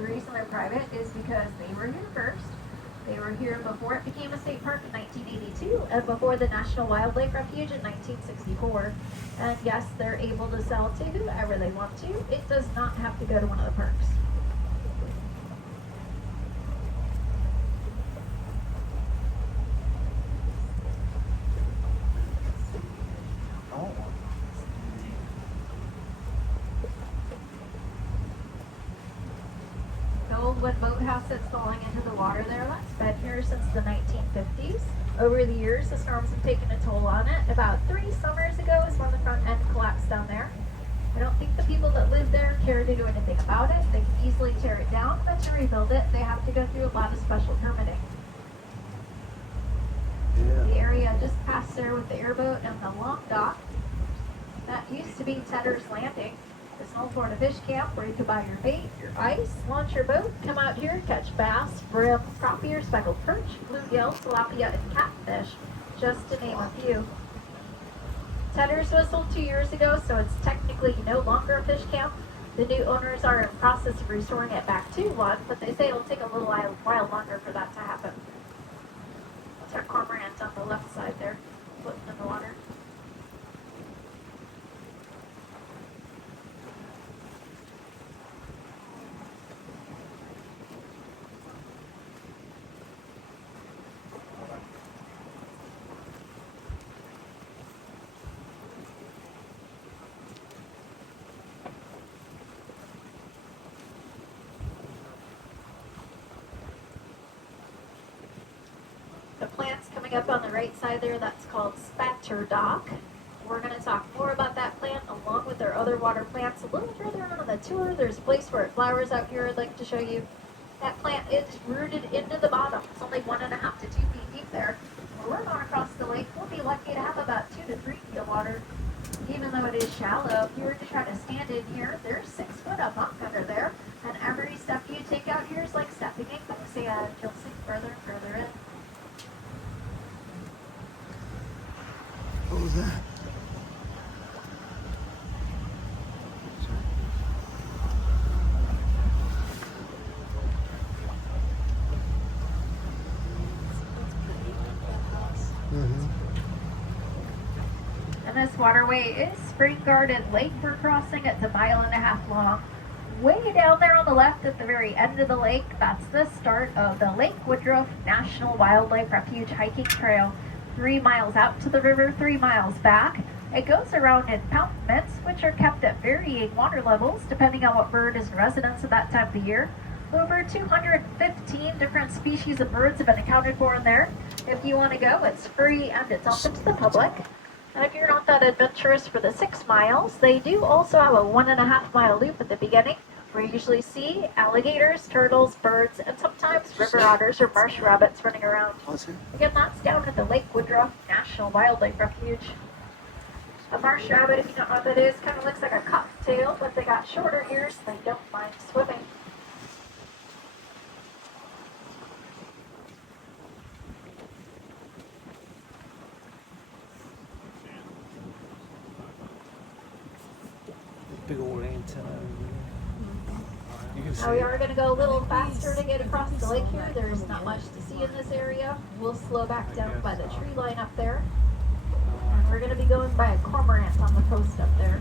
The reason they're private is because they were here first. They were here before it became a state park in 1982 and before the National Wildlife Refuge in 1964. And yes, they're able to sell to whoever they want to. It does not have to go to one of the parks. The old wood boathouse that's falling into the water there, that's been here since the 1950s. Over the years, the storms have taken a toll on it. About 3 summers ago is when the front end collapsed down there. I don't think the people that live there care to do anything about it. They can easily tear it down, but to rebuild it, they have to go through a lot of special permitting. Yeah. The area just past there with the airboat and the long dock, that used to be Tedder's Landing. It's an old Florida fish camp where you could buy your bait, your ice, launch your boat, come out here, catch bass, brim, crappie or speckled perch, bluegill, tilapia, and catfish, just to name a few. Tedder's was sold 2 years ago, so it's technically no longer a fish camp. The new owners are in the process of restoring it back to one, but they say it'll take a little while longer for that to happen. That's our cormorant on the left side there, floating in the water. The plant's coming up on the right side there, that's called spatter dock. We're going to talk more about that plant along with our other water plants a little further on the tour. There's a place where it flowers out here I'd like to show you. That plant is rooted into the bottom. It's only 1.5 to 2 feet deep there. When we're going across the lake, we'll be lucky to have about 2 to 3 feet of water. Even though it is shallow, if you were to try to stand in here, there's 6 foot of muck under there. And every step you take out here is like stepping in quicksand. You'll sink further and further in. What was that? And this waterway is Spring Garden Lake we're crossing. It's 1.5 miles long. Way down there on the left at the very end of the lake, that's the start of the Lake Woodruff National Wildlife Refuge hiking trail. 3 miles out to the river, 3 miles back. It goes around in impoundments, which are kept at varying water levels depending on what bird is in residence at that time of the year. Over 215 different species of birds have been accounted for in there. If you want to go, it's free and it's open to the public. And if you're not that adventurous for the 6 miles, they do also have a 1.5 mile loop at the beginning, where you usually see alligators, turtles, birds, and sometimes river otters or marsh rabbits running around. Again, that's down at the Lake Woodruff National Wildlife Refuge. A marsh rabbit, if you don't know what that is, kind of looks like a cocktail, but they got shorter ears and they don't mind swimming. Big old antenna. Now we are going to go a little faster to get across the lake here. There's not much to see in this area. We'll slow back down by the tree line up there. And we're going to be going by a cormorant on the coast up there.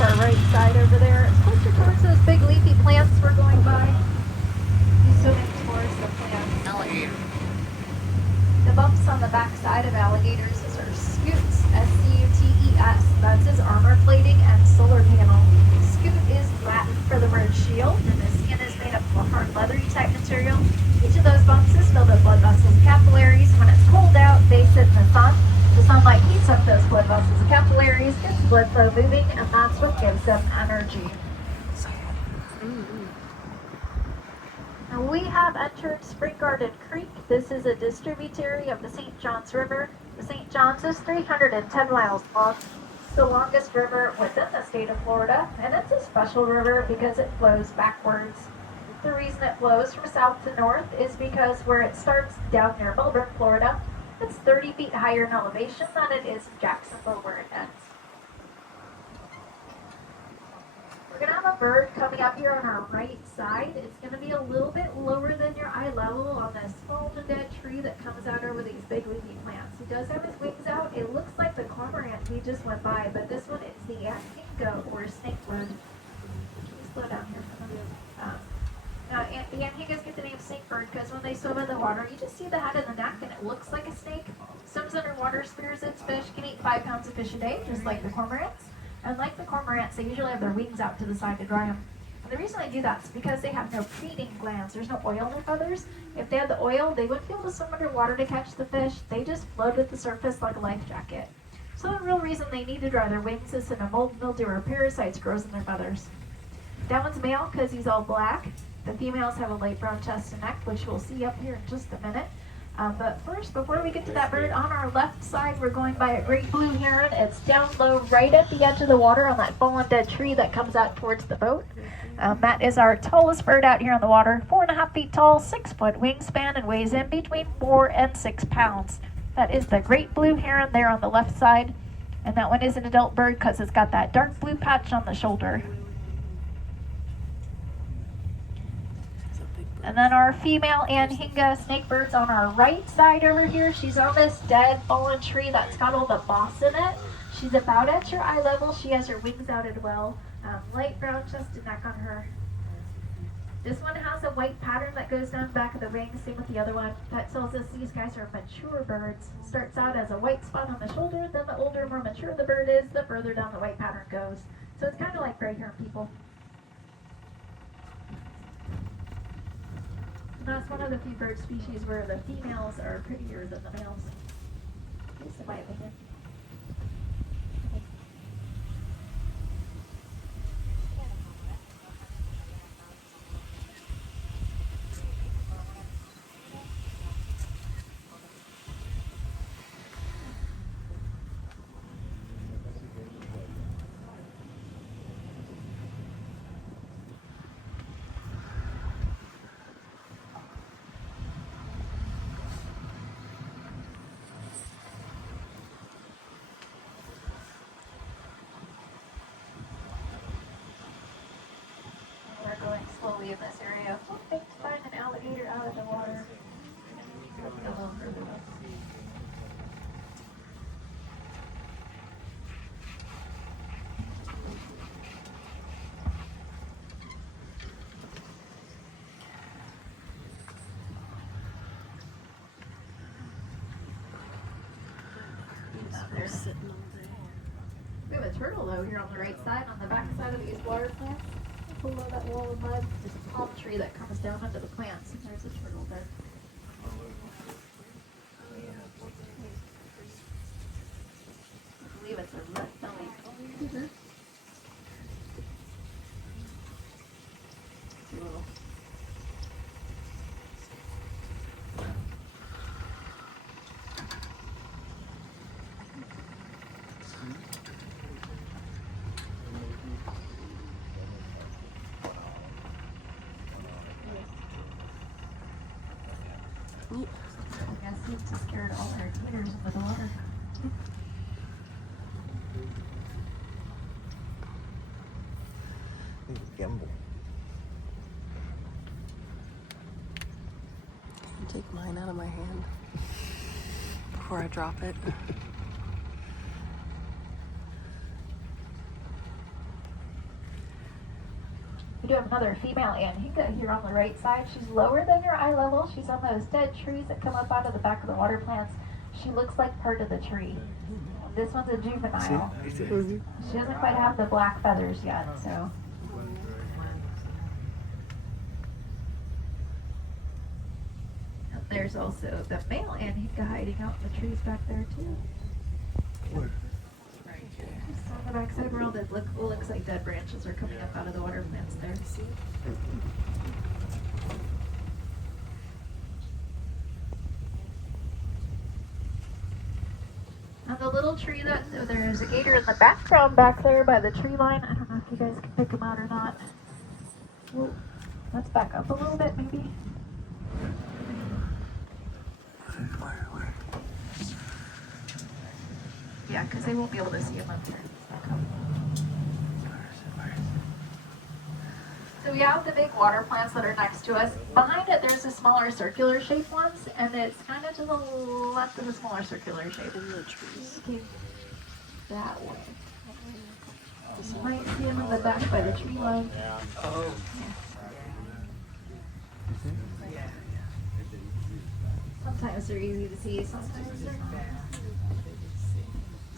off our right side over there. It's closer towards those big leafy plants we're going by. He's swimming towards the plants. Alligator. The bumps on the back side of alligators are scutes, S-C-U-T-E-S. That's his armor plating and solar panel. Scoot is Latin for the word shield, and the skin is made up of a hard leathery type material. Each of those bumps is filled with blood vessels and capillaries. When it's cold out, they sit in the sun. The sunlight heats up those blood vessels and capillaries, gets the blood flow moving, and that's what gives them energy. Now we have entered Spring Garden Creek. This is a distributary of the St. Johns River. The St. Johns is 310 miles long. It's the longest river within the state of Florida, and it's a special river because it flows backwards. The reason it flows from south to north is because where it starts down near Melbourne, Florida, it's 30 feet higher in elevation than it is in Jacksonville where it ends. We're going to have a bird coming up here on our right side. It's going to be a little bit lower than your eye level on this small and dead tree that comes out over these big leafy plants. He does have his wings out. It looks like the cormorant we just went by, but this one is the anhinga or snake bird. Slow down here for a minute. Now, the anhingas get the name snake bird because when they swim in the water, you just see the head and the neck, and it looks like a snake. Swims underwater, spears its fish, can eat 5 pounds of fish a day, just like the cormorants. And like the cormorants, they usually have their wings out to the side to dry them. And the reason they do that is because they have no feeding glands. There's no oil in their feathers. If they had the oil, they wouldn't be able to swim underwater to catch the fish. They just float at the surface like a life jacket. So the real reason they need to dry their wings is that a mold, mildew, or parasites grows in their feathers. That one's male because he's all black. The females have a light brown chest and neck, which we'll see up here in just a minute. But first, before we get to that bird, on our left side, we're going by a great blue heron. It's down low right at the edge of the water on that fallen dead tree that comes out towards the boat. That is our tallest bird out here on the water, 4.5 feet tall, 6-foot wingspan, and weighs in between 4 and 6 pounds. That is the great blue heron there on the left side. And that one is an adult bird because it's got that dark blue patch on the shoulder. And then our female anhinga snakebird's on our right side over here. She's on this dead fallen tree that's got all the moss in it. She's about at your eye level. She has her wings out as well. Light brown chest and neck on her. This one has a white pattern that goes down the back of the wings. Same with the other one. That tells us these guys are mature birds. Starts out as a white spot on the shoulder. Then the older, more mature the bird is, the further down the white pattern goes. So it's kind of like gray hair people. And that's one of the few bird species where the females are prettier than the males. At least in my opinion. Going slowly in this area. Hoping to find an alligator out of the water. A little further up. We have a turtle though here on the right side, on the back side of these water plants. Below that wall of mud, there's a palm tree that comes down under the plants, and there's a turtle there. I believe it's a red belly. Mm-hmm. Little. Yeah, seems to scared all their taters with the water. Gimbal. Take mine out of my hand before I drop it. We do have another female anhinga here on the right side. She's lower than your eye level. She's on those dead trees that come up out of the back of the water plants. She looks like part of the tree. This one's a juvenile. She doesn't quite have the black feathers yet, so. And there's also the male anhinga hiding out in the trees back there too. Where? Just on the backside where all the looks like dead branches are coming up out of the water plants there. On the little tree there's a gator in the background back there by the tree line. I don't know if you guys can pick him out or not. Whoa. Let's back up a little bit maybe. Where? Yeah, because they won't be able to see him up there. Back up. So we have the big water plants that are next to us. Behind it, there's the smaller circular shaped ones, and it's kind of to the left of the smaller circular shape. In the trees. Okay, that way. You might see him in the back by the tree line. Oh. Yeah. Sometimes they're easy to see, sometimes they're not.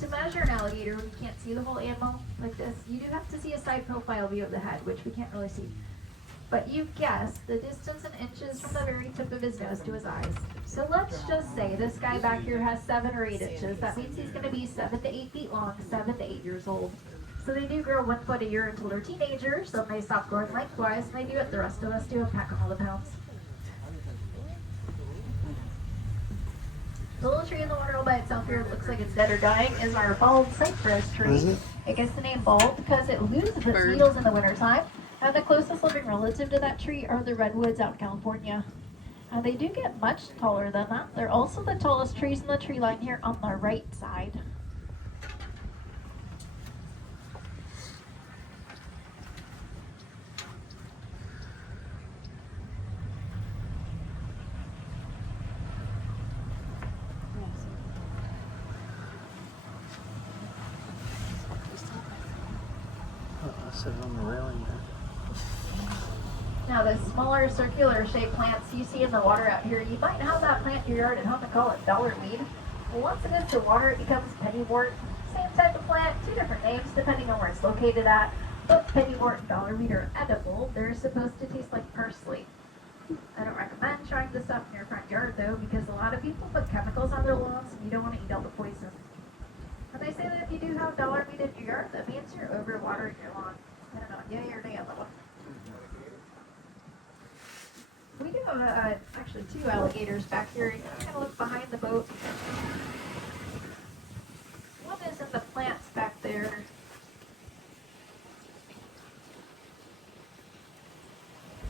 To measure an alligator when you can't see the whole animal like this, you do have to see a side profile view of the head, which we can't really see. But you've guessed the distance in inches from the very tip of his nose to his eyes. So let's just say this guy back here has 7 or 8 inches. That means he's going to be 7 to 8 feet long, 7 to 8 years old. So they do grow 1 foot a year until they're teenagers, then they stop growing lengthwise, and they do what the rest of us do and pack on all the pounds. The little tree in the water all by itself here, it looks like it's dead or dying, is our bald cypress tree. Is it? It gets the name bald because it loses its needles in the wintertime. And the closest living relative to that tree are the redwoods out in California. And they do get much taller than that. They're also the tallest trees in the tree line here on the right side. I said it on the railing there. Now the smaller circular shaped plants you see in the water out here, you might have that plant in your yard at home and call it dollar weed. Well, once it hits the water, it becomes pennywort. Same type of plant, 2 different names depending on where it's located at. Both pennywort and dollar weed are edible. They're supposed to taste like parsley. I don't recommend trying this stuff in your front yard though, because a lot of people put chemicals on their lawns and you don't want to eat all the poison. And they say that if you do have dollar weed in your yard, that means you're overwatering your lawn. I don't know, yay or nay on that one. We do have actually 2 alligators back here. You can kind of look behind the boat. One is in the plants back there.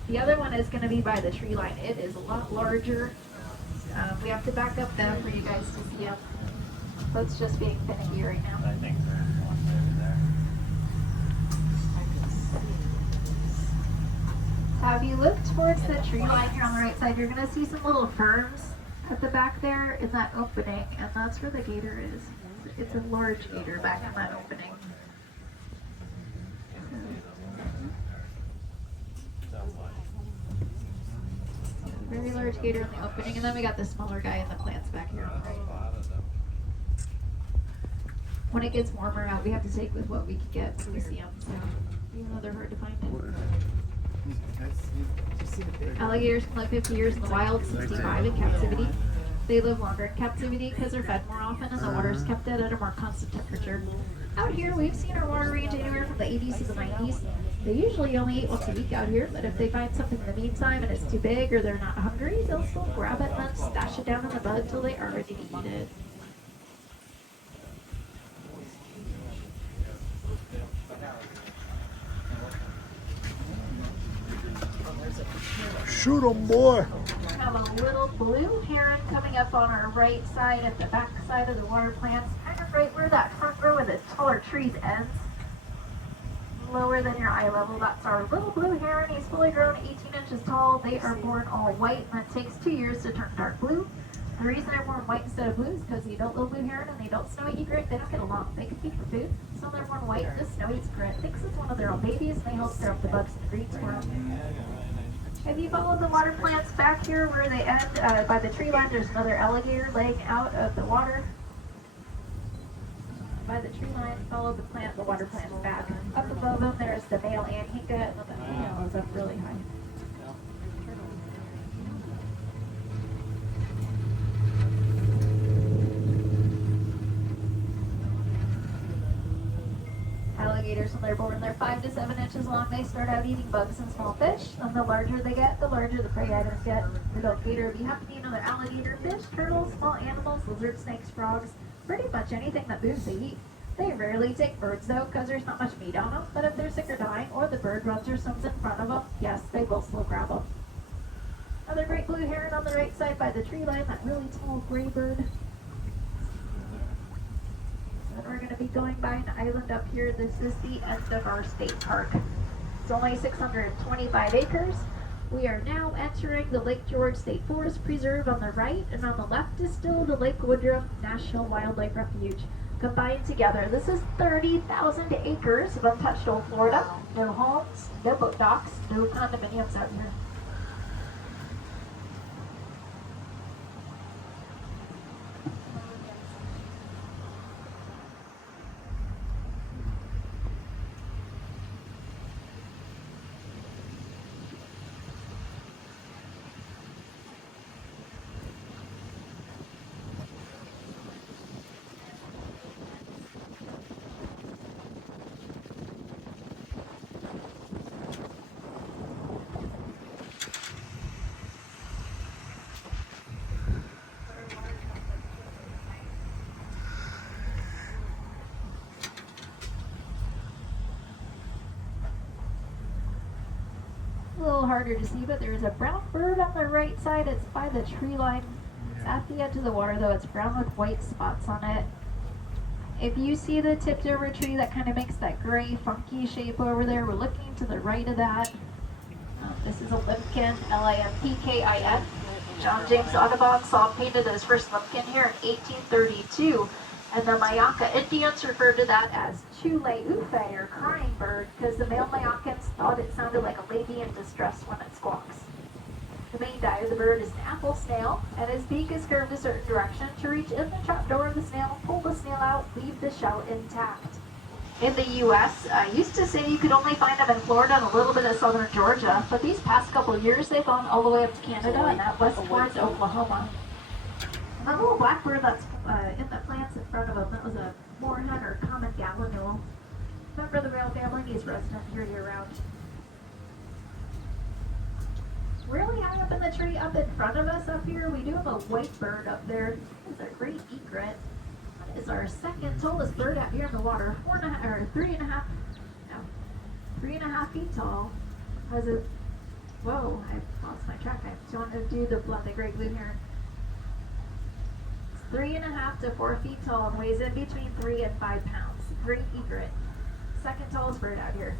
The other one is going to be by the tree line. It is a lot larger. We have to back up though for you guys to see them. Boat's just being finicky right now. I think there's one over there. If you look towards the tree line here on the right side, you're going to see some little ferns at the back there in that opening, and that's where the gator is. It's a large gator back in that opening. Very large gator in the opening, and then we got the smaller guy in the plants back here on the right. When it gets warmer out, we have to take with what we can get when we see them, so even though they're hard to find. Alligators can live 50 years in the wild, 65 in captivity. They live longer in captivity because they're fed more often and the water's kept at a more constant temperature. Out here, we've seen our water range anywhere from the 80s to the 90s. They usually only eat once a week out here, but if they find something in the meantime and it's too big or they're not hungry, they'll still grab it and then stash it down in the mud until they are ready to eat it. Shoot 'em, boy! We have a little blue heron coming up on our right side at the back side of the water plants, kind of right where that front row of the taller trees ends. Lower than your eye level, that's our little blue heron. He's fully grown, 18 inches tall. They are born all white, and it takes 2 years to turn dark blue. The reason they're worn white instead of blue is because you don't little blue heron and they don't snowy egret, they don't get along. They compete for food, so they're worn white. This snowy egret thinks it's one of their own babies and they help stir up the bugs and green squirrel. Have you followed the water plants back here where they end by the tree line? There's another alligator laying out of the water. By the tree line, follow the water plants back. Up above them, there's the male anhinga, and the female is up really high. Alligators, when they're born, they're 5 to 7 inches long. They start out eating bugs and small fish, and the larger they get, the larger the prey items get. Adult gator, if you happen to eat another alligator, fish, turtles, small animals, lizards, snakes, frogs, pretty much anything that moves they eat. They rarely take birds though, because there's not much meat on them, but if they're sick or dying, or the bird runs or swims in front of them, yes, they will slow grab them. Another great blue heron on the right side by the tree line, that really tall gray bird. And we're going to be going by an island up here. This is the end of our state park. It's only 625 acres. We are now entering the Lake George State Forest Preserve on the right, and on the left is still the Lake Woodruff National Wildlife Refuge. Combined together, this is 30,000 acres of untouched old Florida. No homes, no boat docks, no condominiums out here. A little harder to see, but there's a brown bird on the right side. It's by the tree line. It's at the edge of the water, though. It's brown with white spots on it. If you see the tipped over tree that kind of makes that gray funky shape over there, we're looking to the right of that. This is a limpkin, Limpkin. John James Audubon saw painted his first limpkin here in 1832. And the Mayaka Indians referred to that as Chule-Ufe, or crying bird, because the male Mayakans thought it sounded like a lady in distress when it squawks. The main diet of the bird is an apple snail, and his beak is curved a certain direction. To reach in the trap door of the snail, pull the snail out, leave the shell intact. In the U.S., I used to say you could only find them in Florida and a little bit of southern Georgia, but these past couple of years they've gone all the way up to Canada and out west towards Oklahoma. And the little blackbird that's in the plants in front of him, that was a moorhen or common gallinule. Member of the rail family, he's resident here year-round. Really high up in the tree up in front of us up here, we do have a white bird up there. This is a great egret. That is our second tallest bird out here in the water. 3.5 feet tall. Has a, whoa, I lost my track. I want to do the great blue heron. 3.5 to 4 feet tall and weighs in between 3 and 5 pounds. Great egret. Second tallest bird out here.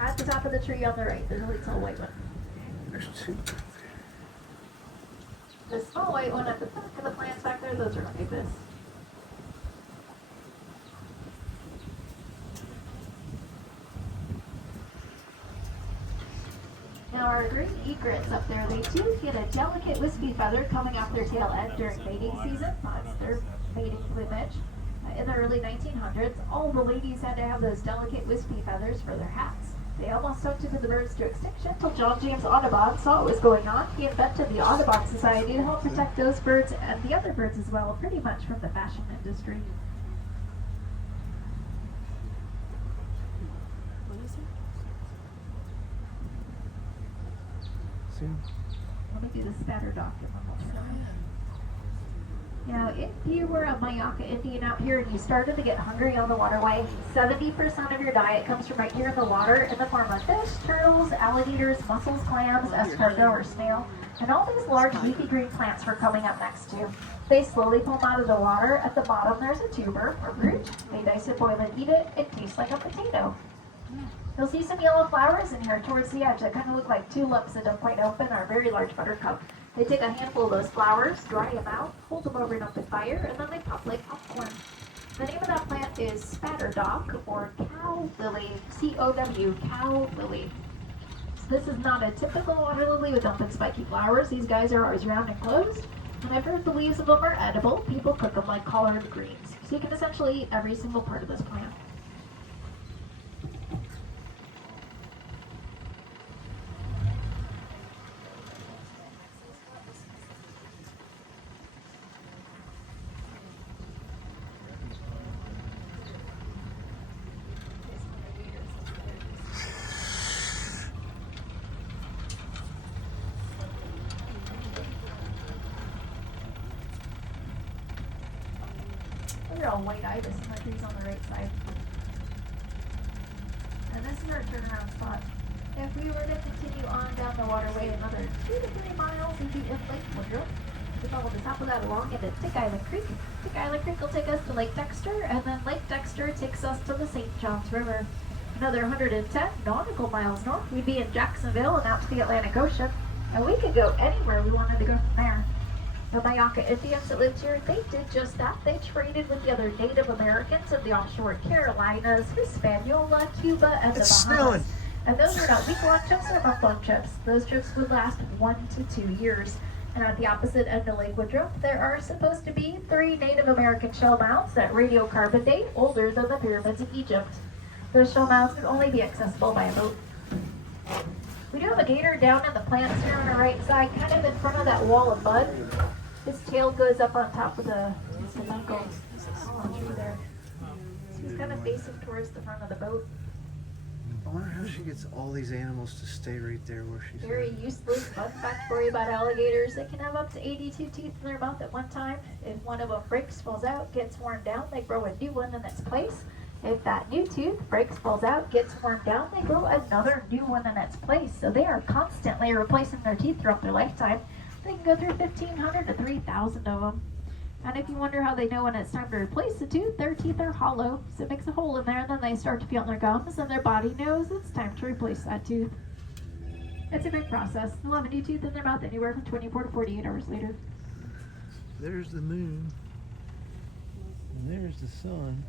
At the top of the tree on the right, the really tall white one. There's two. The small white one at the back of the plants back there, those are ibis. Now our great egrets up there, they do get a delicate wispy feather coming off their tail end during mating season. That's their mating plumage. In the early 1900s, all the ladies had to have those delicate wispy feathers for their hats. They almost hunted the birds to extinction until John James Audubon saw what was going on. He invented the Audubon Society to help protect those birds and the other birds as well, pretty much from the fashion industry. What is it? See? Let me do the spatter dock and then we'll turn around. Now, if you were a Mayaka Indian out here and you started to get hungry on the waterway, 70% of your diet comes from right here in the water in the form of fish, turtles, alligators, mussels, clams, escargot, or snail, and all these large leafy green plants we're coming up next to. They slowly pull them out of the water. At the bottom, there's a tuber, or root. They dice it, boil it, eat it. It tastes like a potato. You'll see some yellow flowers in here towards the edge that kind of look like tulips that don't quite open, or a very large buttercup. They take a handful of those flowers, dry them out, hold them over an open fire, and then they pop like popcorn. The name of that plant is spatterdock, or cow lily, C-O-W, cow lily. So this is not a typical water lily with open spiky flowers. These guys are always round and closed. And I've heard the leaves of them are edible. People cook them like collard greens. So you can essentially eat every single part of this plant. They're all white ibis and the trees on the right side. And this is our turnaround spot. If we were to continue on down the waterway another 2 to 3 miles, we'd be in Lake Woodruff. We follow the top of that along into Tick Island Creek. Tick Island Creek will take us to Lake Dexter, and then Lake Dexter takes us to the St. Johns River. Another 110 nautical miles north, we'd be in Jacksonville and out to the Atlantic Ocean. And we could go anywhere we wanted to go from there. The Mayaka Indians that lived here, they did just that. They traded with the other Native Americans of the offshore Carolinas, Hispaniola, Cuba, and the Bahamas. Snowing. And those were not week-long trips or month-long trips. Those trips would last 1 to 2 years. And at the opposite end of Lake Woodruff, there are supposed to be 3 Native American shell mounds that radiocarbon date older than the pyramids of Egypt. Those shell mounds could only be accessible by a boat. We do have a gator down in the plants here on the right side, kind of in front of that wall of mud. His tail goes up on top of the knuckle tree there. So he's kind of facing towards the front of the boat. I wonder how she gets all these animals to stay right there where she's Very at. useless fun fact for you about alligators. They can have up to 82 teeth in their mouth at one time. If one of them breaks, falls out, gets worn down, they grow a new one in its place. If that new tooth breaks, falls out, gets worn down, they grow another new one in its place. So they are constantly replacing their teeth throughout their lifetime. They can go through 1,500 to 3,000 of them. And if you wonder how they know when it's time to replace the tooth, their teeth are hollow, so it makes a hole in there, and then they start to feel in their gums, and their body knows it's time to replace that tooth. It's a big process. They'll have a new tooth in their mouth anywhere from 24 to 48 hours later. There's the moon. And there's the sun.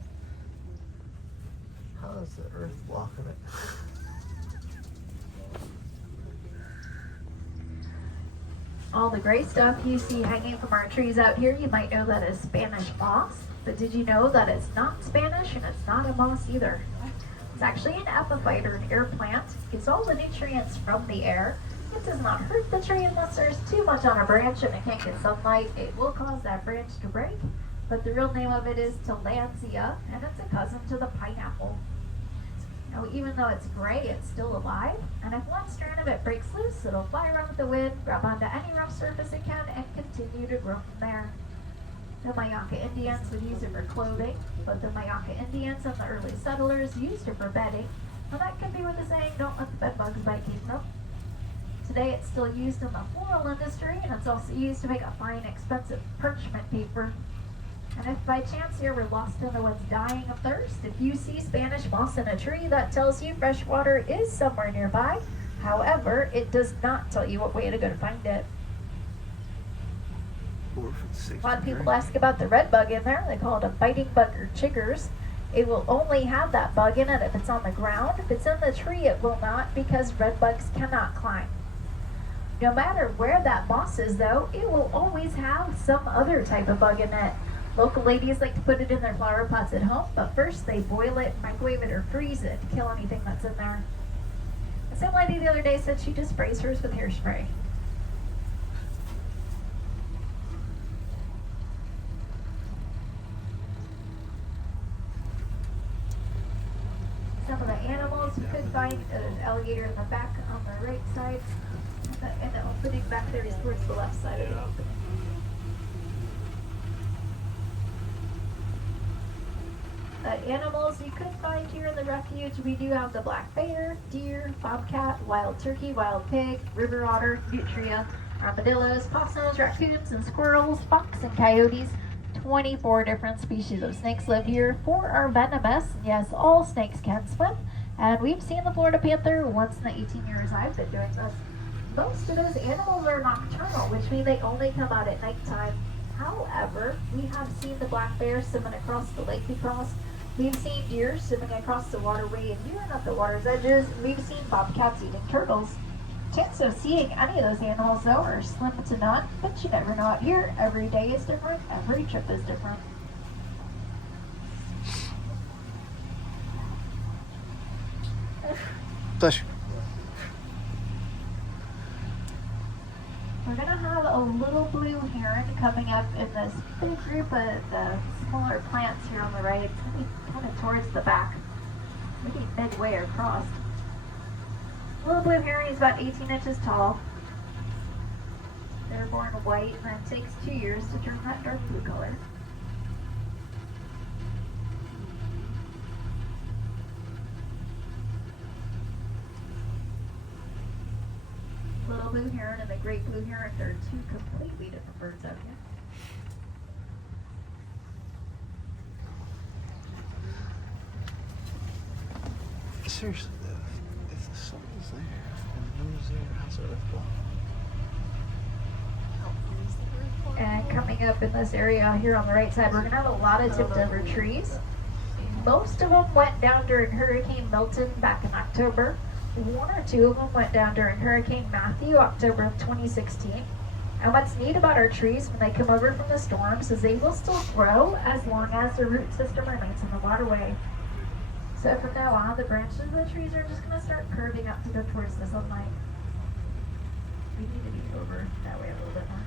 How is the earth blocking it? All the gray stuff you see hanging from our trees out here, you might know that is Spanish moss. But did you know that it's not Spanish and it's not a moss either? It's actually an epiphyte or an air plant. It gets all the nutrients from the air. It does not hurt the tree unless there's too much on a branch and it can't get sunlight. It will cause that branch to break. But the real name of it is Tillandsia, and it's a cousin to the pineapple. Now, even though it's gray, it's still alive, and if one strand of it breaks loose, it'll fly around with the wind, grab onto any rough surface it can, and continue to grow from there. The Mayaka Indians would use it for clothing, but the Mayaka Indians and the early settlers used it for bedding. Now that could be where the saying, "Don't let the bed bugs bite" came from. Today it's still used in the floral industry, and it's also used to make a fine, expensive parchment paper. And if by chance you're ever lost in the woods dying of thirst, if you see Spanish moss in a tree, that tells you fresh water is somewhere nearby. However, it does not tell you what way to go to find it. A lot of people ask about the red bug in there. They call it a biting bug or chiggers. It will only have that bug in it if it's on the ground. If it's in the tree, it will not, because red bugs cannot climb. No matter where that moss is, though, it will always have some other type of bug in it. Local ladies like to put it in their flower pots at home, but first they boil it, microwave it, or freeze it to kill anything that's in there. The same lady the other day said she just sprays hers with hairspray. Some of the animals you could find, an alligator in the back on the right side, and the opening back there is towards the left side of the opening. Animals you could find here in the refuge, we do have the black bear, deer, bobcat, wild turkey, wild pig, river otter, nutria, armadillos, possums, raccoons, and squirrels, fox and coyotes. 24 different species of snakes live here. 4 are venomous. Yes, all snakes can swim. And we've seen the Florida panther once in the 18 years I've been doing this. Most of those animals are nocturnal, which means they only come out at nighttime. However, we have seen the black bear swimming across the lake we crossed. We've seen deer swimming across the waterway and veering up the water's edges. We've seen bobcats eating turtles. Chance of seeing any of those animals, though, are slim to none, but you never know out here. Every day is different. Every trip is different. Bless you. We're going to have a little blue heron coming up in this big group of the smaller plants here on the right. It's going to be kind of towards the back, maybe midway across. Little blue heron is about 18 inches tall. They're born white, and it takes 2 years to turn that dark blue color. Little blue heron and the great blue heron, they're two completely different birds out here. Seriously though, if the sun is there and the moon is there, how's the earth going? And coming up in this area here on the right side, we're going to have a lot of tipped over trees. Most of them went down during Hurricane Milton back in October. 1 or 2 of them went down during Hurricane Matthew, October of 2016. And what's neat about our trees when they come over from the storms is they will still grow as long as the root system remains in the waterway. So from now on, the branches of the trees are just going to start curving up to go towards the sunlight. We need to be over that way a little bit more.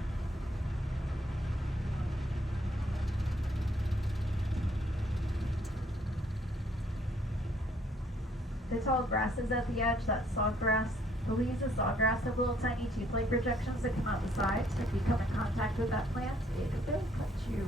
The tall grasses at the edge, that's sawgrass. The leaves of sawgrass have little tiny tooth-like projections that come out the sides. If you come in contact with that plant, it will cut you.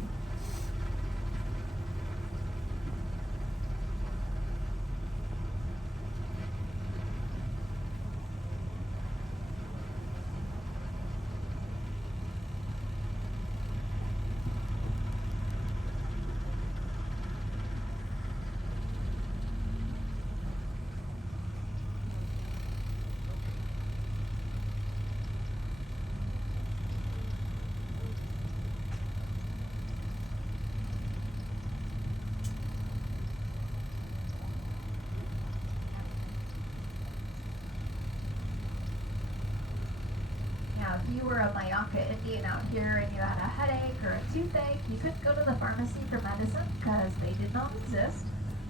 Now, if you were a Mayaka Indian out here and you had a headache or a toothache, you couldn't go to the pharmacy for medicine because they did not exist.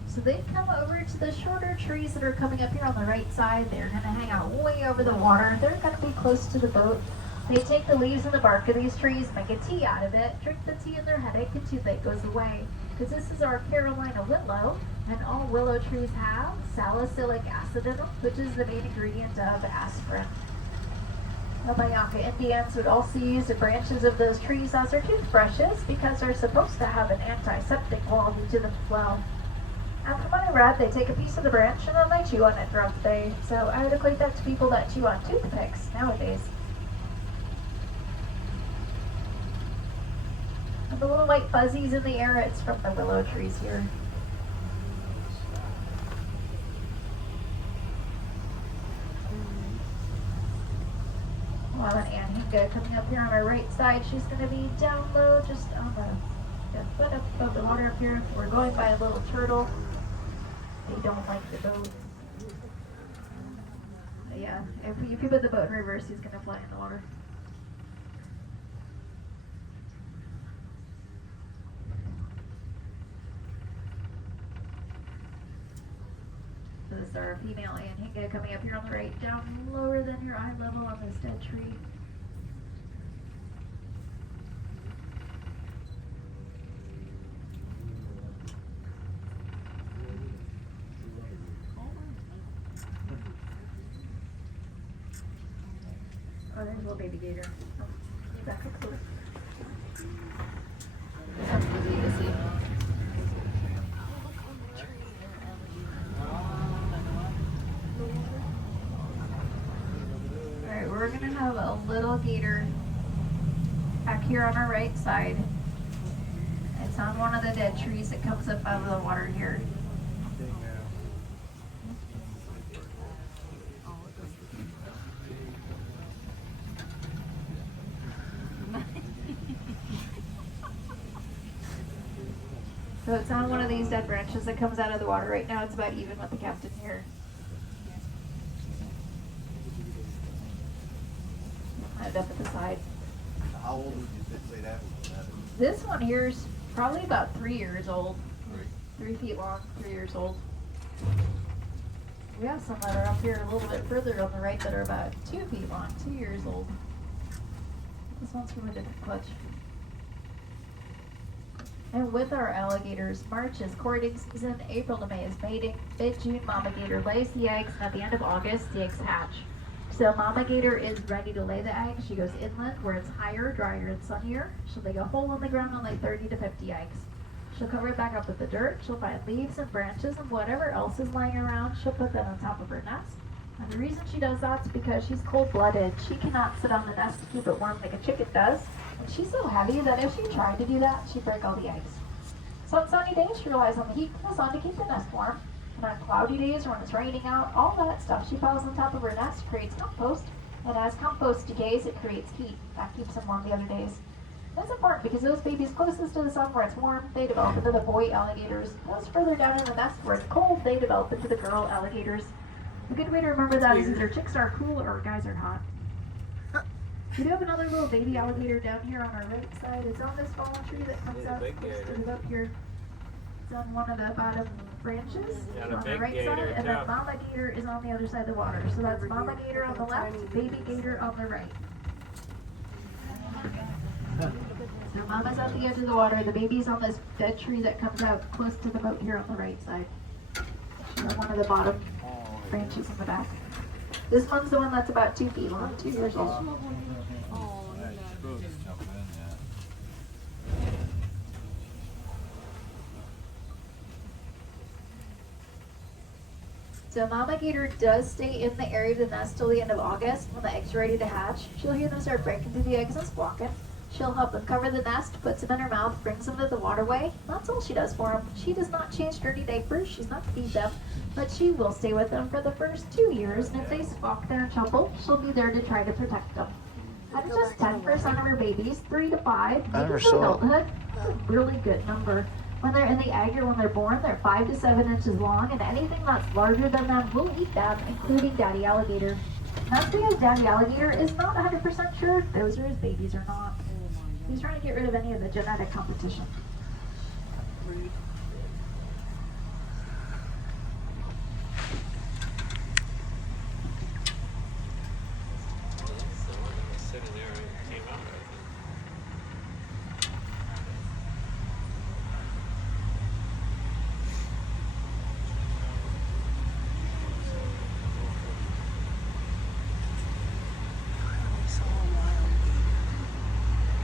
So they'd come over to the shorter trees that are coming up here on the right side. They're going to hang out way over the water. They're going to be close to the boat. They take the leaves and the bark of these trees, make a tea out of it, drink the tea, and their headache and toothache goes away. Because this is our Carolina willow, and all willow trees have salicylic acid in them, which is the main ingredient of aspirin. The Mayaka Indians would also use the branches of those trees as their toothbrushes because they're supposed to have an antiseptic quality to them as well. And from what I read, they take a piece of the branch and then they chew on it throughout the day. So I would equate that to people that chew on toothpicks nowadays. And the little white fuzzies in the air, it's from the willow trees here. Well, and Anhinga coming up here on our right side, she's going to be down low, just on the foot up above the water up here. We're going by a little turtle. They don't like the boat. But yeah, if you put the boat in reverse, he's going to fly in the water. This is our female Anhinga coming up here on the right, down lower than your eye level on this dead tree. Oh, there's a little baby gator. Oh, can you back up a little? That's easy to see. Alright, we're going to have a little gator back here on our right side. It's on one of the dead trees that comes up out of the water here. So it's on one of these dead branches that comes out of the water. Right now it's about even with the captain here. Lined up at the side. How old would you say that was? This one here's probably about 3 years old. 3 feet long, 3 years old. We have some that are up here a little bit further on the right that are about 2 feet long, 2 years old. This one's from a different clutch. And with our alligators, March is courting season, April to May is mating, mid-June mama gator lays the eggs, and at the end of August the eggs hatch. So mama gator is ready to lay the eggs. She goes inland where it's higher, drier, and sunnier. She'll dig a hole in the ground on like 30 to 50 eggs. She'll cover it back up with the dirt. She'll find leaves and branches and whatever else is lying around. She'll put that on top of her nest. And the reason she does that is because she's cold-blooded. She cannot sit on the nest to keep it warm like a chicken does. And she's so heavy that if she tried to do that, she'd break all the eggs. So on sunny days, she relies on the heat from the sun to keep the nest warm. And on cloudy days or when it's raining out, all that stuff she piles on top of her nest creates compost. And as compost decays, it creates heat. That keeps them warm the other days. That's important because those babies closest to the sun where it's warm, they develop into the boy alligators. Those further down in the nest where it's cold, they develop into the girl alligators. A good way to remember that is either chicks are cool or guys are hot. We do have another little baby alligator down here on our right side. It's on this fallen tree that comes out up here. It's on one of the bottom branches on the right side, and then mama gator is on the other side of the water. So that's mama gator on the left, baby gator on the right. So mama's at the edge of the water, the baby's on this dead tree that comes out close to the boat here on the right side. She's on one of the bottom branches in the back. This one's the one that's about 2 feet long, 2 years old. So mama gator does stay in the area of the nest till the end of August when the eggs are ready to hatch. She'll hear them start breaking through the eggs and squawking. She'll help them cover the nest, puts them in her mouth, brings them to the waterway. That's all she does for them. She does not change dirty diapers. She's not to feed them, but she will stay with them for the first 2 years. And if they squawk there and chumble, she'll be there to try to protect them. That's just 10% of her babies, 3 to 5. I never Babies to saw it. adulthood. That's a really good number. When they're in the egg or when they're born, they're 5 to 7 inches long, and anything that's larger than them will eat them, including daddy alligator. And that's because daddy alligator is not 100% sure if those are his babies or not. He's trying to get rid of any of the genetic competition. Rude.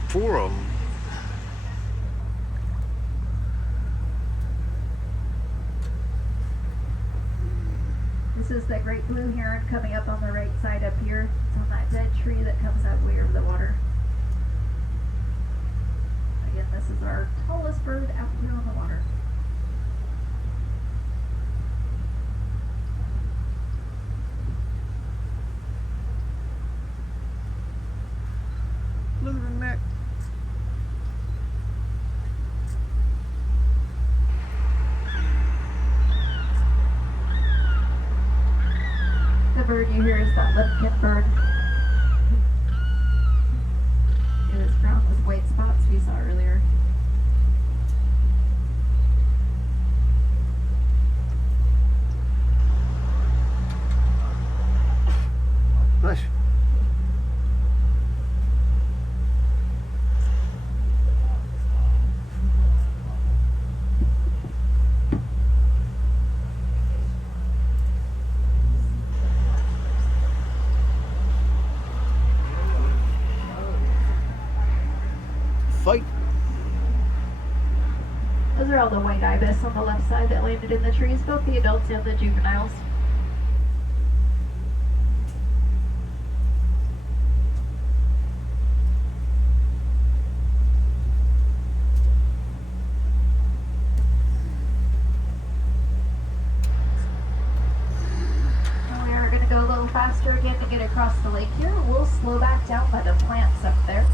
Four of them. This is the great blue heron coming up on the right side up here. It's on that dead tree that comes out way over the water. Again, this is our tallest bird out here on the water. Look at the neck. The bird you hear is that limpkin bird. It is brown with white spots we saw earlier. Nice. Fight. Those are all the white ibis on the left side that landed in the trees, both the adults and the juveniles. And we are going to go a little faster again to get across the lake here. We'll slow back down by the plants up there.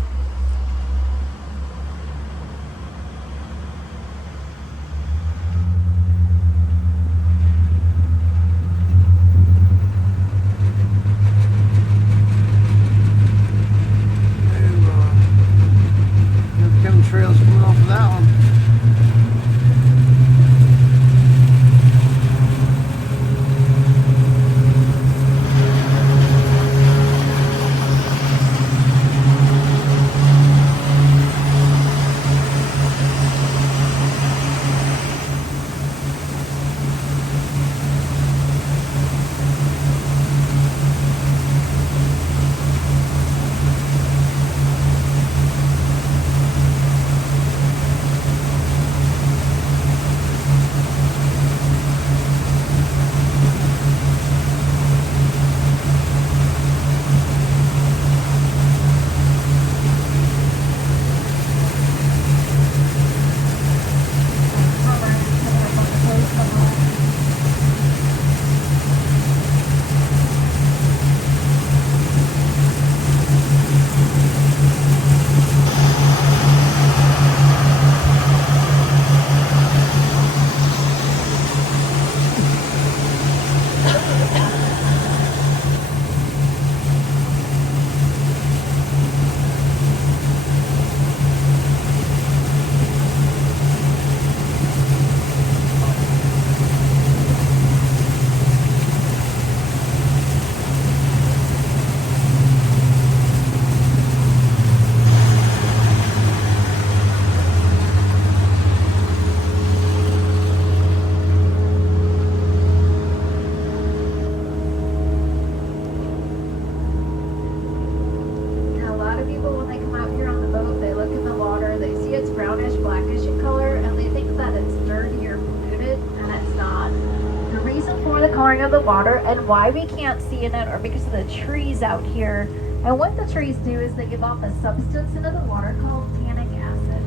water, and why we can't see in it are because of the trees out here. And what the trees do is they give off a substance into the water called tannic acid.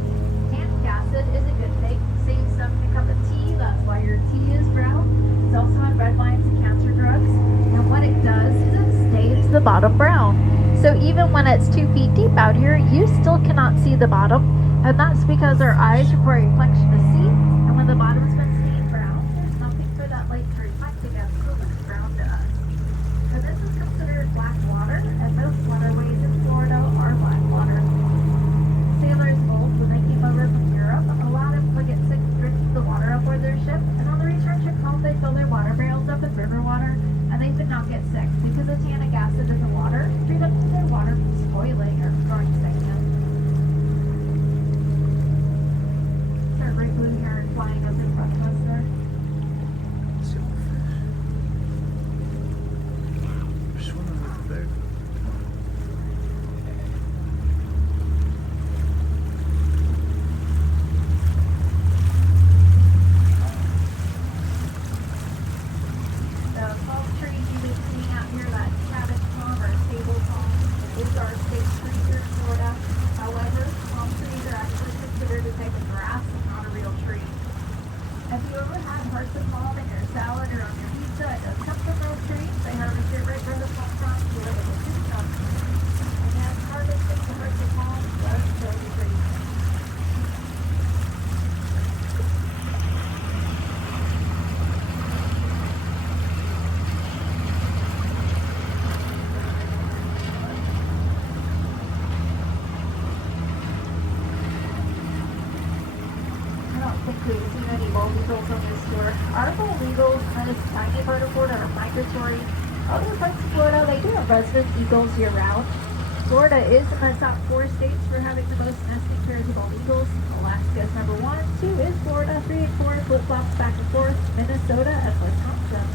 Tannic acid is a good thing. Saves stuff in a cup of tea. That's why your tea is brown. It's also in red wines and cancer drugs. And what it does is it stains the bottom brown. So even when it's 2 feet deep out here, you still cannot see the bottom. And that's because our eyes require reflection to see. And when the bottom's been stained brown, there's nothing for that light to reflect against. So it looks brown to us. So this is considered black water, and most waterways in Florida are black water. Sailors old, when they came over from Europe, a lot of them would get sick drinking the water aboard their ship, and on the return trip home, they fill their water barrels up with river water, and they could not get sick because the tannic acid in the water prevented their water from spoiling or growing stagnant. There's a great blue heron flying up in front of us there. Silverfish. They're swimming with the bear. The palm trees you've been seeing out here, that cabbage palm or sable palm, is our state tree here in Florida. However, palm trees are actually considered a type of grass and not a real tree. Have you ever had hearts of palm in your salad or on your pizza? It does come from those trees. They harvest it right where the palm from to live in the food stuff. And then harvesting the hearts of palm does kill the tree. I don't think we've seen any bald eagles on this tour. Our bald eagles, in this tiny part of Florida, are migratory. Other parts of Florida, they do have resident eagles year-round. Florida is in the top 4 states for having the most nesting pairs of bald eagles. Alaska is number 1, 2 is Florida, 3 and 4 flip-flops back and forth, Minnesota, and Wisconsin.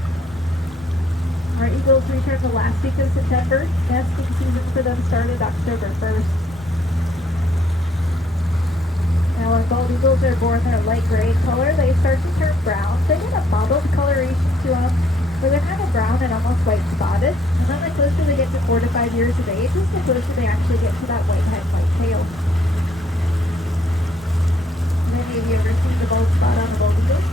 Our eagles return the last week of September. Nesting season for them started October 1st. Now when bald eagles are born, they're light gray in color. They start to turn brown. They get a mottled coloration to them, where they're kind of brown and almost white spotted. And then the closer they get to 4 to 5 years of age, is the closer they actually get to that white head, white tail. Have any of you ever seen the bald spot on a bald eagle?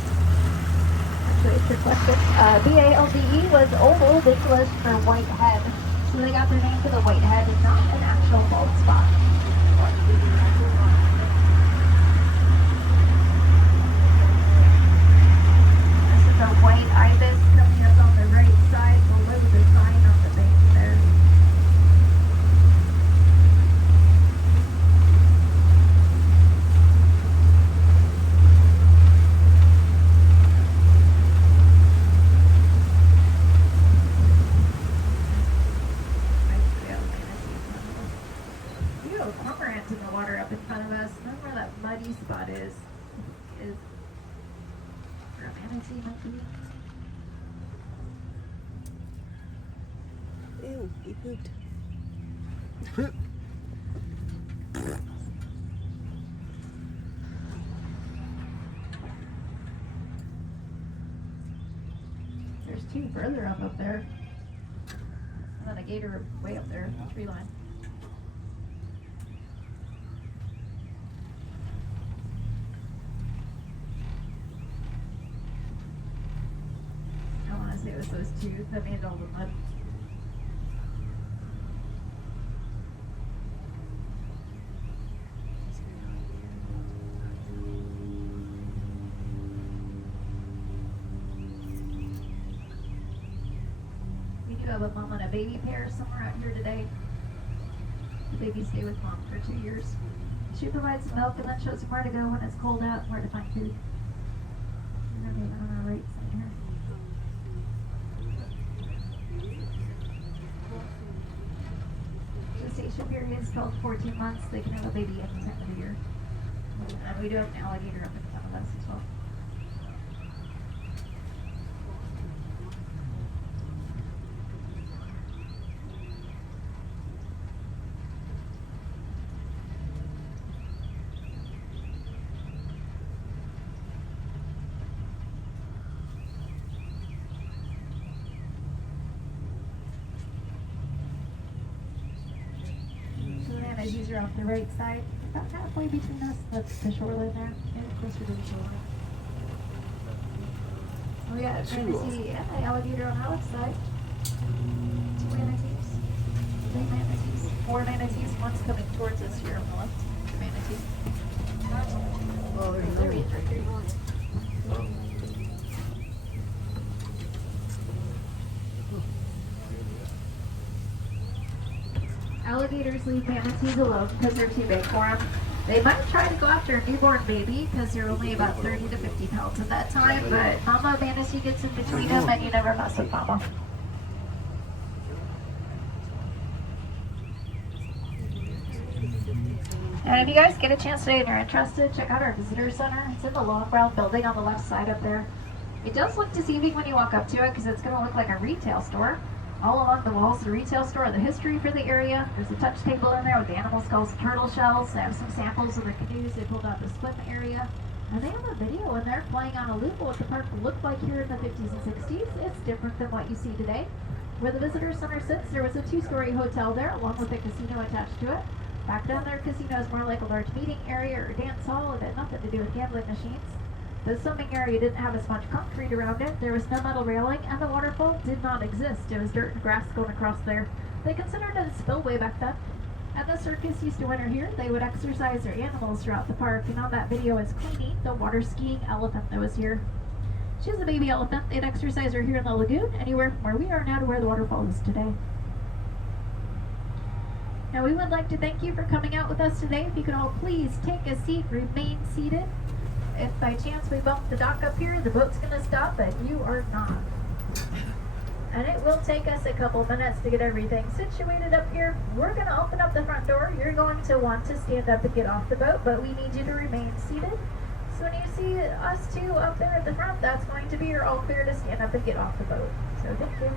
Actually, it's your question. BALDE was Old English for white head. So they got their name for the white head and not an actual bald spot. The white ibis coming up on the right side below the sign on the bank there. You have cormorants in the water up in front of us. Remember where that muddy spot is where a manatee might be. Ew, he pooped. There's 2 further up there. And then a gator way up there, the tree line. I want to say it was those 2 that made all the mud. We do have a mom and a baby pair somewhere out here today. The babies stay with mom for 2 years. She provides some milk and then shows them where to go when it's cold out and where to find food. And they're moving on our right side here. Gestation period is 12 to 14 months. They can have a baby any time of the year. And we do have an alligator up in front of us as well. alligator off the right side, about halfway between us. That's the shoreline there. Get closer to the shoreline. We got manatee and the alligator on our left side. 2 manatees. 3 manatees. 4 manatees. One's coming towards us here on the left. The manatee. Oh, there's There he is right there. Alligators leave manatees alone because they're too big for them. They might try to go after a newborn baby because they're only about 30 to 50 pounds at that time, but mama manatee gets in between them and you never mess with mama. And if you guys get a chance today and you're interested, check out our visitor center. It's in the long brown building on the left side up there. It does look deceiving when you walk up to it because it's going to look like a retail store. All along the walls of the retail store, the history for the area. There's a touch table in there with the animal skulls and turtle shells. They have some samples of the canoes. They pulled out the swim area. And they have a video in there playing on a loop what the park looked like here in the 50s and 60s. It's different than what you see today. Where the visitor center sits, there was a 2-story hotel there along with a casino attached to it. Back down there, casino is more like a large meeting area or dance hall. It had nothing to do with gambling machines. The swimming area didn't have as much concrete around it. There was no metal railing, and the waterfall did not exist. It was dirt and grass going across there. They considered it a spillway back then. And the circus used to winter here. They would exercise their animals throughout the park. And on that video is Queenie, the water skiing elephant that was here. She's a baby elephant. They'd exercise her here in the lagoon, anywhere from where we are now to where the waterfall is today. Now we would like to thank you for coming out with us today. If you could all please take a seat, remain seated. If by chance we bump the dock up here, the boat's going to stop, but you are not. And it will take us a couple minutes to get everything situated up here. We're going to open up the front door. You're going to want to stand up and get off the boat, but we need you to remain seated. So when you see us two up there at the front, that's going to be your all clear to stand up and get off the boat. So thank you.